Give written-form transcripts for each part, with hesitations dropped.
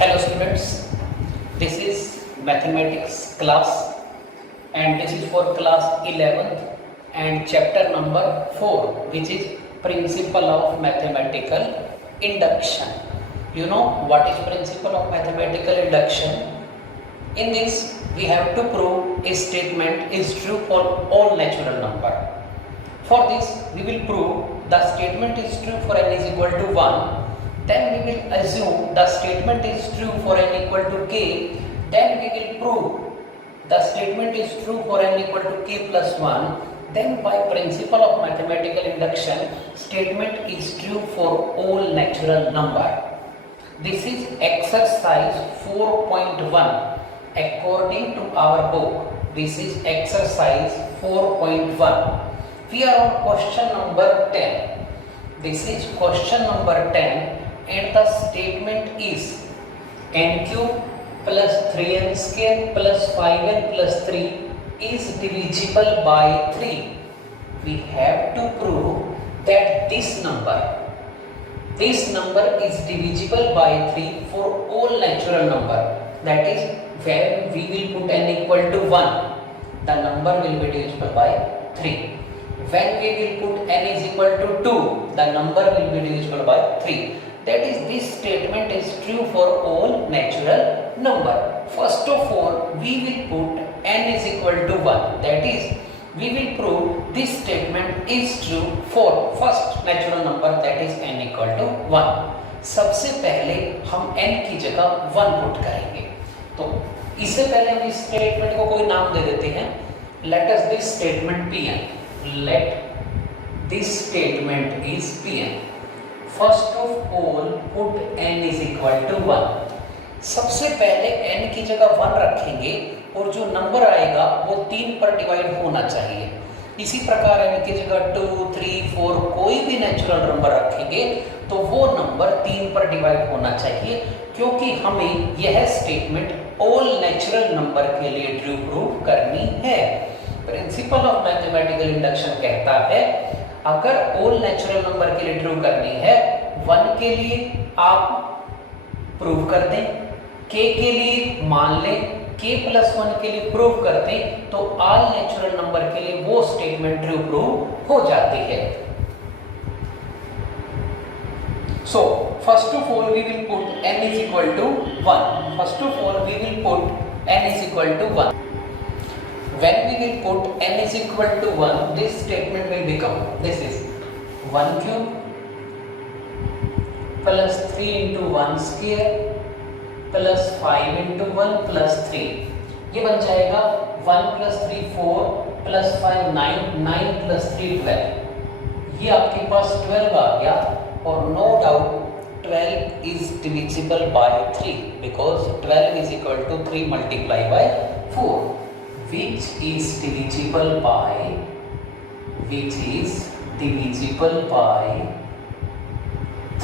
Hello students, this is mathematics class and this is for class 11th and chapter number 4, which is principle of mathematical induction. You know what is principle of mathematical induction? In this we have to prove a statement is true for all natural number. For this we will prove the statement is true for n is equal to 1. Then we will assume the statement is true for n equal to k. Then we will prove the statement is true for n equal to k plus 1. Then by principle of mathematical induction, statement is true for all natural number. This is exercise 4.1 according to our book. This is exercise 4.1. We are on question number 10. This is question number 10. And the statement is n cube plus 3n square plus 5n plus 3 is divisible by 3. We have to prove that this number is divisible by 3 for all natural number. That is, when we will put n equal to 1, the number will be divisible by 3. When we will put n is equal to 2, the number will be divisible by 3. That is, this statement is true for all natural number. First of all, we will put n is equal to 1. That is, we will prove this statement is true for first natural number, that is n equal to 1. सबसे पहले हम n की जगह 1 put करेंगे. तो इससे पहले हम इस स्टेटमेंट को कोई नाम दे देते हैं. Let us this statement Pn. Let this statement is Pn. First of all, put n is equal to 1. सबसे पहले n की जगह 1 रखेंगे और जो नंबर आएगा वो 3 पर डिवाइड होना चाहिए. इसी प्रकार n की जगह 2, 3, 4 कोई भी नेचुरल नंबर रखेंगे तो वो नंबर 3 पर डिवाइड होना चाहिए, क्योंकि हमें यह स्टेटमेंट ऑल नेचुरल नंबर के लिए ट्रू प्रूव करनी है. प्रिंसिपल ऑफ मैथमेटिकल इंडक्शन कहता है अगर ऑल नेचुरल नंबर के लिए ट्रू करनी है, 1 के लिए आप प्रूव कर दें, k के लिए मान लें, k प्लस 1 के लिए प्रूव कर दें, तो ऑल नेचुरल नंबर के लिए वो स्टेटमेंट ट्रू प्रूव हो जाती है. So first of all we will put n is equal to 1. First of all we will put n is equal to 1. When we will put n is equal to 1, this statement will become, this is 1 cube plus 3 into 1 square plus 5 into 1 plus 3. ये बन जाएगा 1 plus 3 4 plus 5 9 9 plus 3 12. ये आपके पास 12 आ गया और no doubt 12 is divisible by 3 because 12 is equal to 3 multiplied by 4. Which is divisible by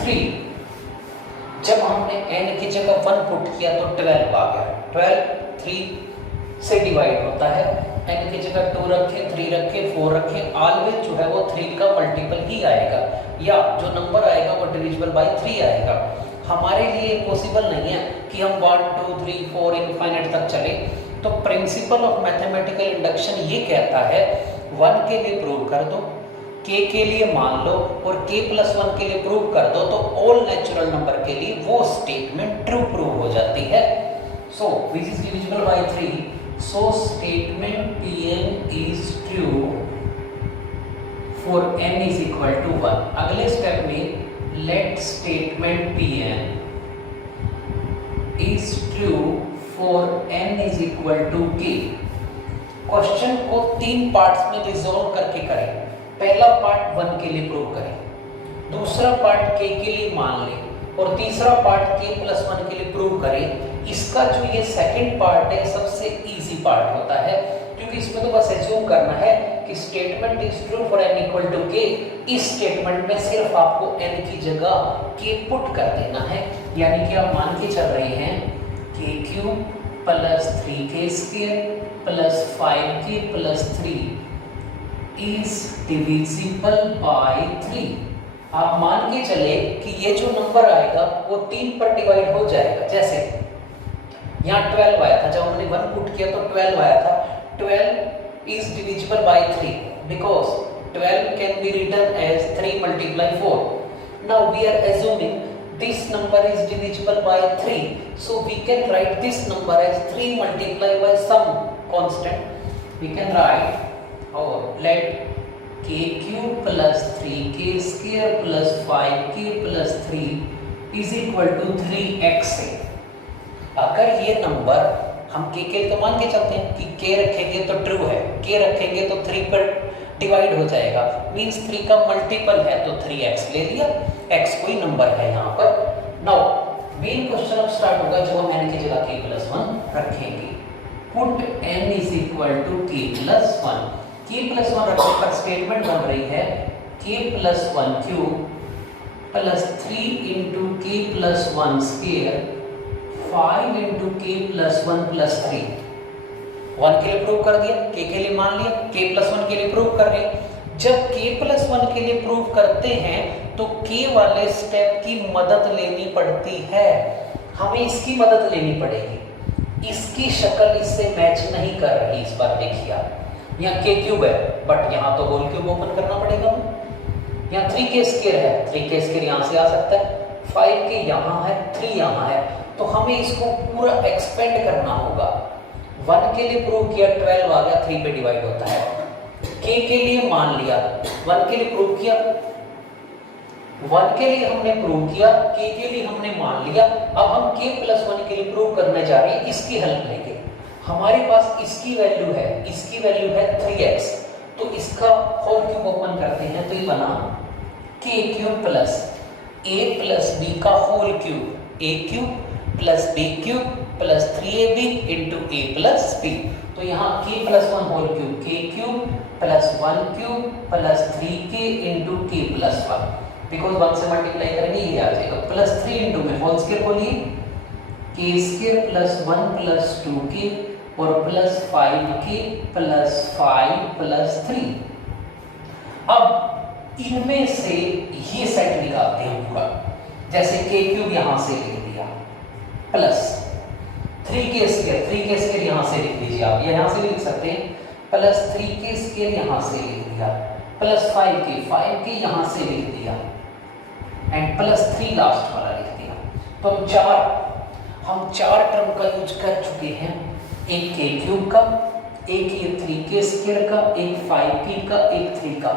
3. जब हमने n की जगह 1 पुट किया तो 12 आ गया. 12 3 से डिवाइड होता है. n की जगह 2 रखें, 3 रखें, 4 रखें, ऑलवेज जो है वो 3 का मल्टीपल ही आएगा, या जो नंबर आएगा वो डिविजिबल बाय 3 आएगा. हमारे लिए पॉसिबल नहीं है कि हम 1 2 3 4 इनफाइनाइट तक चले. तो प्रिंसिपल ऑफ मैथमेटिकल इंडक्शन ये कहता है 1 के लिए प्रूव कर दो, k के लिए मान लो और k प्लस 1 के लिए प्रूव कर दो, तो ऑल नेचुरल नंबर के लिए वो स्टेटमेंट ट्रू प्रूव हो जाती है. So which is divisible by 3. So statement Pn is true for n is equal to 1. अगले स्टेप में let statement Pn is true for n is equal to k. Question को 3 parts में resolve करके करें. पहला पार्ट 1 के लिए prove करें, दूसरा पार्ट k के लिए मान लें और तीसरा पार्ट k प्लस 1 के लिए प्रूव करें. इसका जो ये सेकंड पार्ट है सबसे इजी पार्ट होता है, क्योंकि इसमें तो बस एज्यूम करना है कि statement is true for n equal to k. इस स्टेटमेंट में सिर्फ आपको n की जगह k पुट कर देना है, यानी कि आप मान के चल रहे हैं k cube plus 3k square plus 5k plus 3 is divisible by 3. आप मान के चले कि ये जो नंबर आएगा वो 3 पर डिवाइड हो जाएगा। जैसे यहाँ 12 आया था, जब हमने 1 पुट किया तो 12 आया था। 12 is divisible by 3 because 12 can be written as 3 multiply 4. Now we are assuming this number is divisible by 3, so we can write this number as 3 multiplied by some constant. We can write or let k cube plus 3k square plus 5k plus 3 is equal to 3x है। अगर ये number हम k के लिए तो मान के चलते हैं कि k रखेंगे तो ट्रू है, k रखेंगे तो 3 पर डिवाइड हो जाएगा, मींस 3 का मल्टीपल है तो 3x ले लिया, x कोई नंबर है यहाँ पर। नाउ मेन क्वेश्चन अब स्टार्ट होगा जो हम n की जगह k plus 1 रखेंगे। Put n is equal to k plus 1, k plus 1 रखने पर स्टेटमेंट बन रही है k plus 1 cube plus 3 into k plus 1 square 5 into k plus 1 plus 3। 1 के लिए प्रूव कर दिया, k के लिए मान लिया, k plus 1 के लिए प्रूव कर रहे हैं। जब k plus 1 के लिए प्रूव करते हैं तो k वाले स्टेप की मदद लेनी पड़ती है, हमें इसकी मदद लेनी पड़ेगी। इसकी शक्ल इससे मैच नहीं कर रही। इस बार देखिए आप, यहाँ k क्यूब है बट यहाँ तो होल क्यूब ओपन करना पड़ेगा। यहाँ 3k स्क्वायर है, 3k स्क्वायर यहाँ से आ सकता है, 5k यहाँ है, 3 यहाँ है, तो हमें इसको पूरा एक्सपेंड करना होगा। 1 के लिए प्रूव किया 12 आ गया, 3 पे डिवाइड होता है। k के लिए मान लिया, 1 के लिए प्रूव किया, 1 के लिए हमने प्रूव किया, k के लिए हमने मान लिया। अब हम k plus 1 के लिए प्रूव करने जा रहे हैं, इसकी हेल्प लेंगे। हमारे पास इसकी वैल्यू है, इसकी वैल्यू है 3x, तो इसका होल क्यूब ओपन करते हैं तो ये बना k cube plus a plus b का whole cube, a cube plus b cube plus 3ab into a plus b। तो यहाँ k plus 1 whole cube k cube plus 1 cube plus 3k into k plus 1, because 1 से multiply करेंगे ये आ जाएगा, plus 3 into में whole square बोलिए k square plus 1 plus 2k और प्लस 5k प्लस 5 प्लस 3। अब इनमें से ये सेट निकालते हैं पूरा, जैसे k क्यूब यहाँ से लिख दिया प्लस 3k स्क्वायर यहाँ से लिख लीजिए, आप यहाँ से लिख सकते हैं, प्लस 3k स्क्वायर यहाँ से लिख दिया, प्लस 5k यहाँ से लिख दिया एंड प्लस 3 लास्ट वाला लिख दिया। तो हम चार टर्म का यूज कर चुके हैं, एक k क्यूब का, एक ये 3k स्क्वायर का, एक 5k का, एक 3 का।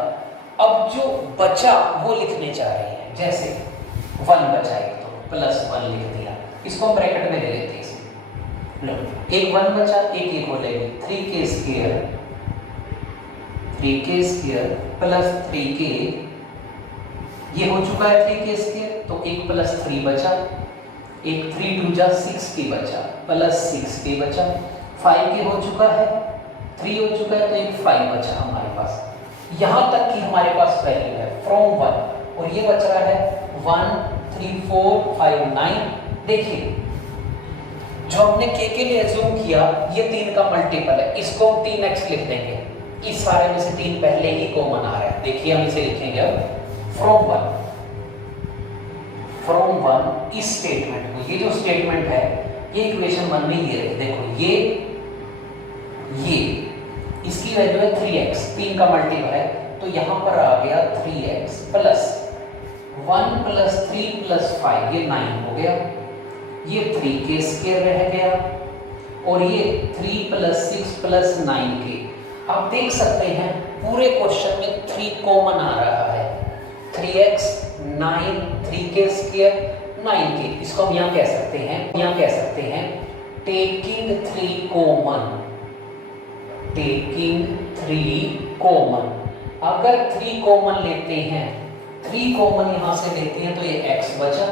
अब जो बचा वो लिखने जा रहे हैं, जैसे 1 बचा एक तो प्लस 1 लिख दिया, इसको हम ब्रैकेट में ले लेते हैं। एक 1 बचा, एक हो लेंगे 3k स्क्वायर प्लस 3k, ये हो चुका है 3k स्क्वायर, तो एक प्लस 3 बचा, एक 3 2 जा 6k बचा, प्लस 6k बचा, 5k हो चुका है, 3 हो चुका है, तो एक 5 बचा हमारे पास। यहाँ तक कि हमारे पास वैल्यू है फ्रॉम 1, और ये बच रहा है 1 3 4 5 9। देखिए जो हमने k के लिए एज्यूम किया ये 3 का मल्टीपल है, इसको हम 3x लिख देंगे। इस सारे में से 3 पहले ही कॉमन आ रहा है, देखिए हम इसे लिखेंगे अब फ्रॉम 1 इस स्टेटमेंट को, ये जो स्टेटमेंट है ये इक्वेशन 1 में ये रही, देखो ये इसकी वैल्यू है 3x, 3 का मल्टीपल है, तो यहाँ पर आ गया 3x प्लस 1 प्लस 3 प्लस 5, ये 9 हो गया, ये 3k स्क्वायर रह गया, और ये 3 प्लस 6 प्लस 9k। आप देख सकते हैं पूरे क्वेश्चन में 3 कॉमन आ रहा है, 3x 9 3k स्क्वायर 9k। इसको हम यहाँ कह सकते हैं टेकिंग 3 कॉमन। अगर 3 कॉमन लेते हैं, 3 कॉमन यहाँ से लेते हैं तो ये x बचा,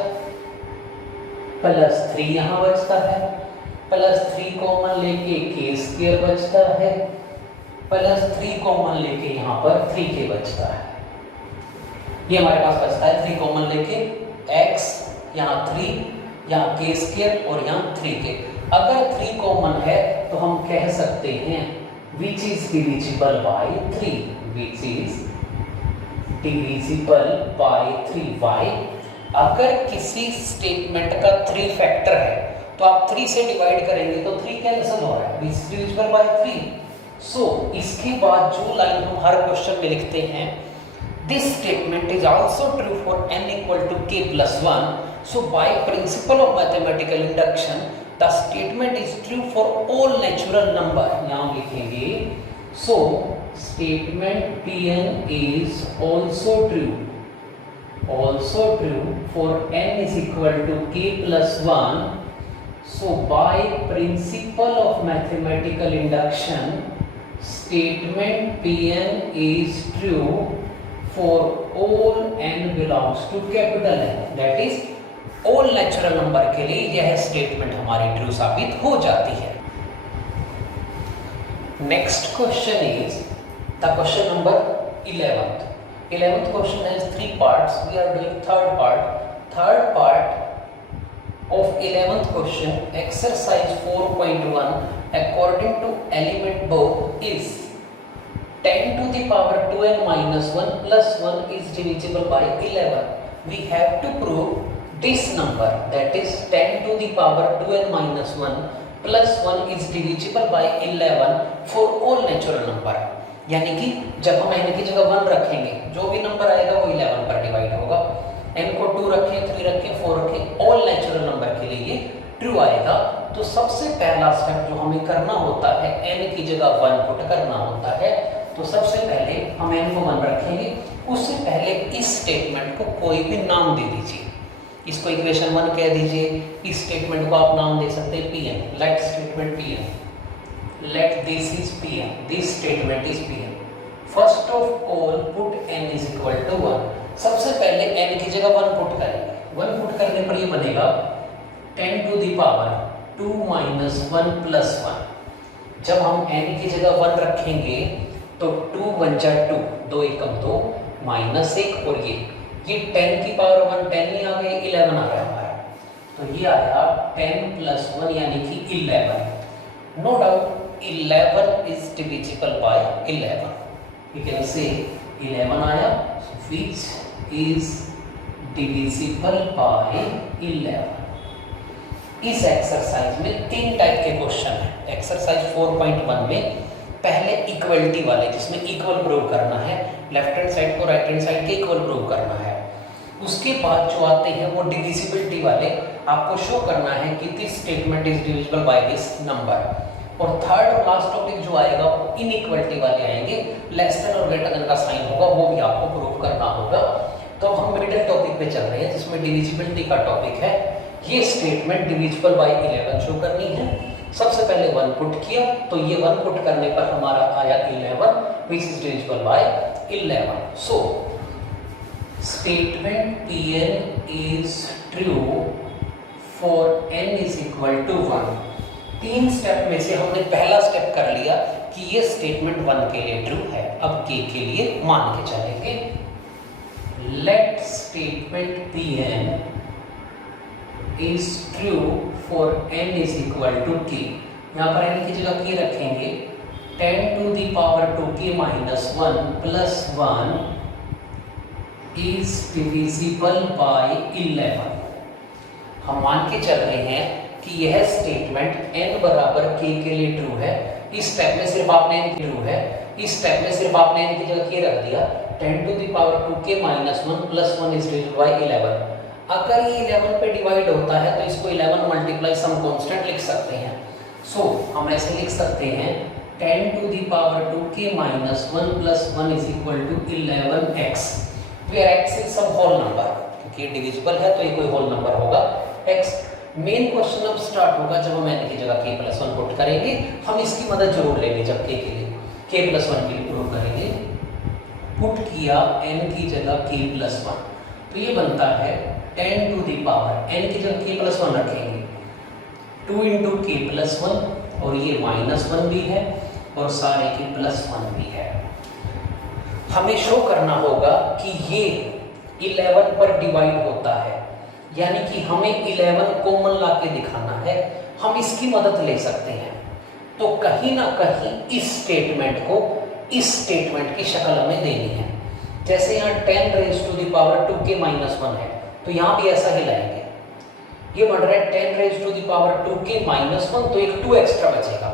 प्लस 3 यहाँ बचता है, प्लस 3 कॉमन लेके k स्क्वायर बचता है, प्लस 3 कॉमन लेके यहाँ पर 3k बचता है। ये हमारे पास बचता है 3 कॉमन लेके x, यहाँ 3, यहाँ k स्क्वायर और यहाँ 3k। अगर 3 कॉमन है तो हम कह सकते हैं which is divisible by 3, which is divisible by 3 वाई। अगर किसी स्टेटमेंट का 3 फैक्टर है तो आप 3 से डिवाइड करेंगे तो 3 कैंसिल हो रहा है, डिविजिबल बाय 3। सो इसके बाद जो लाइन हम हर क्वेश्चन में लिखते हैं, this statement is also true for n equal to k plus 1। So by principle of mathematical induction the statement is true for all natural number. यहाँ लिखेंगे so statement Pn is also true for n is equal to k plus 1. So by principle of mathematical induction, statement Pn is true for all n belongs to capital N. That is all natural number के लिए यह statement हमारी true साबित हो जाती है। Next question is the question number 11th. 11th question has 3 parts. We are doing third part. Third part of 11th question, exercise 4.1, according to element book is 10 to the power 2n minus 1 plus 1 is divisible by 11. We have to prove this number, that is 10 to the power 2n minus 1 plus 1 is divisible by 11 for all natural number. यानी कि जब हम n की जगह 1 रखेंगे, जो भी number आएगा वो 11 पर डिवाइड होगा। n को 2 रखें, 3 रखें, 4 रखें, ऑल नेचुरल नंबर के लिए ये ट्रू आएगा। तो सबसे पहला स्टेप जो हमें करना होता है, n की जगह 1 पुट करना होता है। तो सबसे पहले हम n को 1 रखेंगे, उससे पहले इस स्टेटमेंट को कोई भी नाम दे दीजिए। इसको इक्वेशन 1 कह दीजिए, इस स्टेटमेंट को आप नाम दे सकते हैं Pn, let statement Pn, let this is Pn, this statement is Pn. First of all put n is equal to 1. सबसे पहले n की जगह 1 पुट करेंगे। 1 पुट करने पर ये बनेगा 10 to the power 2 minus 1 plus 1। जब हम n की जगह 1 रखेंगे तो 2 1 जा 2, 2 एकम 2 माइनस 1 और ये 10 की पावर 1 10 ही आ गई, 11 आ रहा है हमारा। तो ये आया 10 plus 1 यानी कि 11। No doubt 11 is divisible by 11. You can say 11 आया, which is divisible by 11. इस एक्सरसाइज में 3 टाइप के क्वेश्चन हैं। एक्सरसाइज 4.1 में पहले इक्वलिटी वाले, जिसमें इक्वल प्रूव करना है, लेफ्ट हैंड साइड को राइट हैंड साइड के इक्वल प्रूव करना है। उसके बाद जो आते हैं वो डिविजिबिलिटी वाले, आपको शो करना है कि this statement is divisible by this number. और थर्ड और लास्ट टॉपिक जो आएगा वो इनइक्वालिटी वाले आएंगे, लेस देन और ग्रेटर देन का साइन होगा, वो भी आपको प्रूव करना होगा। तो हम मिडिल टॉपिक पे चल रहे हैं जिसमें डिविजिबिलिटी का टॉपिक है। ये स्टेटमेंट डिविजिबल बाय 11 शो करनी है। सबसे पहले 1 पुट किया तो ये 1 पुट करने पर हमारा आया 11 which is divisible by 11. So statement Pn is true for n is equal to 1. 3 step में से हमने पहला स्टेप कर लिया कि ये स्टेटमेंट 1 के लिए ट्रू है। अब k के लिए मान के चलेंगे। Let statement Pn is true for n is equal to k। यहाँ पर n की जगह k रखेंगे, 10 to the power 2k minus 1 plus 1 is divisible by 11। हम मान के चल रहे हैं कि यह स्टेटमेंट n बराबर k के लिए ट्रू है। इस स्टेप में सिर्फ आपने n ट्रू है, इस स्टेप में सिर्फ आपने n की जगह k रख दिया, 10 to the power 2k minus 1 plus 1 is divided by 11। अगर ये 11 पे डिवाइड होता है तो इसको 11 मल्टीप्लाई सम कांस्टेंट लिख सकते हैं। सो हम ऐसे लिख सकते हैं 10 to the power 2k minus 1 plus 1 is equal to 11x, where x is some whole number, क्योंकि डिविजिबल है तो ये कोई होल नंबर होगा x। मेन क्वेश्चन अब स्टार्ट होगा जब हम n की जगह k plus 1 पुट करेंगे। हम इसकी मदद जरूर लेंगे जब k के लिए k plus 1 के लिए प्रूव करेंगे। पुट किया n की जगह k plus 1 तो ये बनता है 10 to the power, n की जगह k plus 1 रखेंगे, 2 into k plus 1 और ये -1 भी है और सारे के +1 भी है। हमें शो करना होगा कि ये 11 पर डिवाइड होता है, यानी कि हमें 11 कॉमन ला के दिखाना है। हम इसकी मदद ले सकते हैं। तो कहीं ना कहीं इस स्टेटमेंट को इस स्टेटमेंट की शक्ल हमें देनी है। जैसे यहाँ 10 raise to the power 2k minus 1 है, तो यहाँ भी ऐसा ही लाएंगे। ये बढ़ रहा है 10 raise to the power 2k minus 1, तो एक 2 एक्स्ट्रा बचेगा।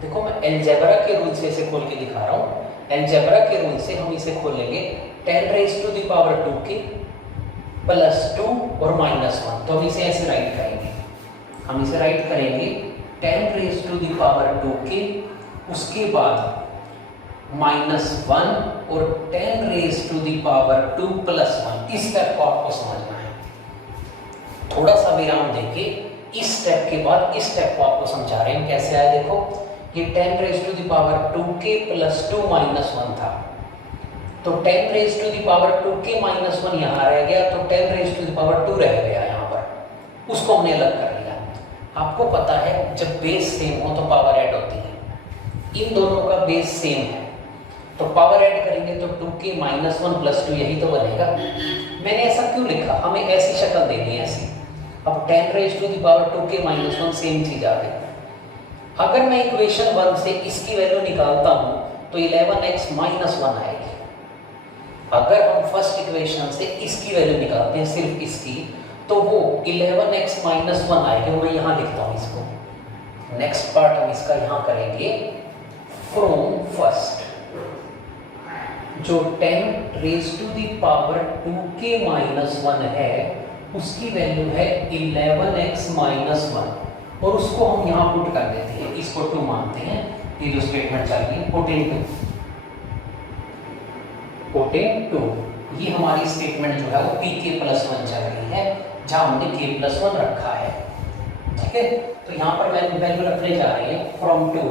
देखो मैं अलजेब्रा के रूल से इसे खोल के दिखा रहा हूँ। अलजेब्रा के रूल से हम इसे खोल लेंगे 10 raise to the power 2k plus 2 और माइनस 1, तो हम इसे ऐसे राइट करेंगे। हम इसे राइट करेंगे 10 raise to the power 2k, उसके बाद माइनस 1 और 10 raise to the power 2 plus 1। इस स्टेप को आपको समझना है। थोड़ा सा विराम देके इस स्टेप के बाद इस स्टेप को आपको समझा रहे हैं कैसे आया। देखो ये 10 raise to the power 2k plus 2 minus 1 था, तो 10 raise to the power 2k minus 1 यहाँ रह गया, तो 10 रेज टू द पावर 2 रह गया यहाँ पर, उसको हमने अलग कर लिया। आपको पता है जब बेस सेम हो तो पावर ऐड होती है। इन दोनों का बेस सेम है तो पावर ऐड करेंगे तो 2k माइनस 1 प्लस 2 यही तो बनेगा। मैंने ऐसा क्यों लिखा, हमें ऐसी शक्ल देनी है ऐसी। अब 10 raise to the power 2k minus 1 same चीज आ गई। अगर मैं इक्वेशन 1 से इसकी वैल्यू निकालता हूं तो 11x माइनस 1 आएगी। अगर हम फर्स्ट इक्वेशन से इसकी वैल्यू निकालते हैं, सिर्फ इसकी, तो वो 11x माइनस 1 आएगी। मैं यहाँ लिखता हूँ इसको। नेक्स्ट पार्ट हम इसका यहाँ करेंगे फ्रॉम फर्स्ट। जो 10 raise to the power 2k minus 1 है उसकी वैल्यू है 11x माइनस 1, और उसको हम यहाँ पुट कर देते हैं। इसको 2 मानते हैं। ये जो स्टेटमेंट चल रही है पुट इन 2, ये हमारी स्टेटमेंट जो है वो pk प्लस 1 चल रही है, जहाँ हमने k प्लस 1 रखा है। ठीक है, तो यहाँ पर वैल्यू रखने जा रही है फ्रॉम 2।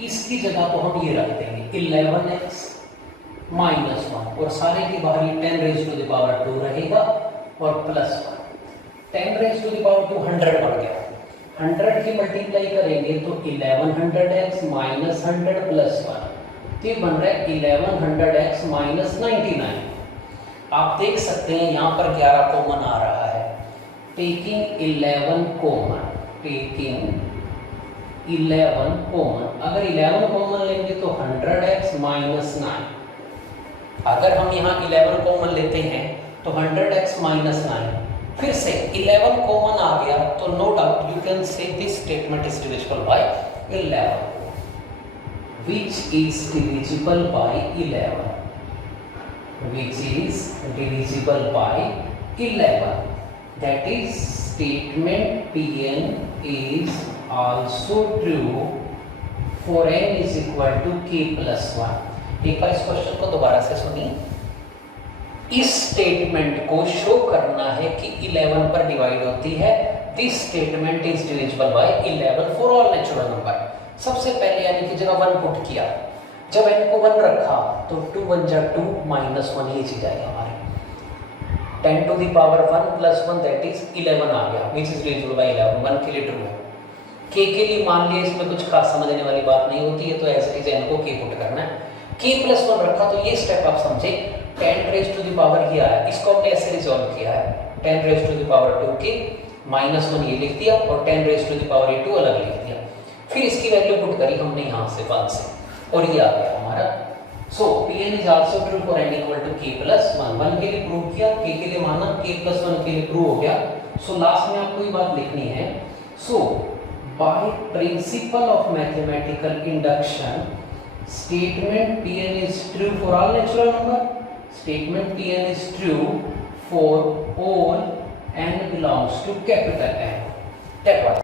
इसकी जगह तो हम ये रख देंगे 11x माइनस 1, और सारे के बाहर ये 10 रेज टू द पावर 2 रहेगा और plus 1। 10 raise to the power 2 100 बन गया। 100 की मल्टीप्लाई करेंगे तो 1100x माइनस 100 प्लस 1, तो ये बन रहा है 1100x माइनस 99। आप देख सकते हैं यहाँ पर 11 कॉमन आ रहा है। टेकिंग 11 कॉमन, टेकिंग 11 कॉमन, अगर 11 कॉमन लेंगे तो 100x माइनस 9। अगर हम यहाँ 11 कॉमन लेते हैं तो 100x माइनस 9, फिर से 11 कॉमन आ गया तो no doubt you can say this statement is divisible by 11, which is divisible by 11, which is divisible by 11. That is statement Pn is also true for n is equal to k plus 1. एक बार इस question को दोबारा से सुनिए। इस statement को show करना है कि 11 पर डिवाइड होती है। This statement is divisible by 11 for all natural number. सबसे पहले यानी कि जगह 1 पुट किया, जब n को 1 रखा तो 2 1 जा 2 माइनस 1 ये चीज आई हमारी। 10 to the power 1 plus 1 that is 11 आ गया, विच इज डिविजिबल बाय 11। 1 के लिए ट्रू है। k के लिए मान लिया, इसमें कुछ खास समझने वाली बात नहीं होती है, तो ऐसे ही n को k पुट करना है। k प्लस 1 रखा तो ये स्टेप आप समझे 10 रेज टू द पावर ही आया, इसको हमने ऐसे रिजॉल्व किया है 10 raise to the power 2k minus 1 ये लिख दिया और 10 रेज टू द पावर 2 अलग लिख दिया। फिर इसकी वैल्यू पुट करी हमने यहाँ से 1 से, और ये आ गया हमारा। So Pn is also true for n equal to k plus 1। 1 के लिए प्रूव किया, k के लिए माना, k प्लस 1 के लिए प्रूव हो गया। सो लास्ट में आपको ये बात लिखनी है। So by principle of mathematical induction statement Pn is true for all natural number. Statement Pn is true for all n belongs to capital N. That was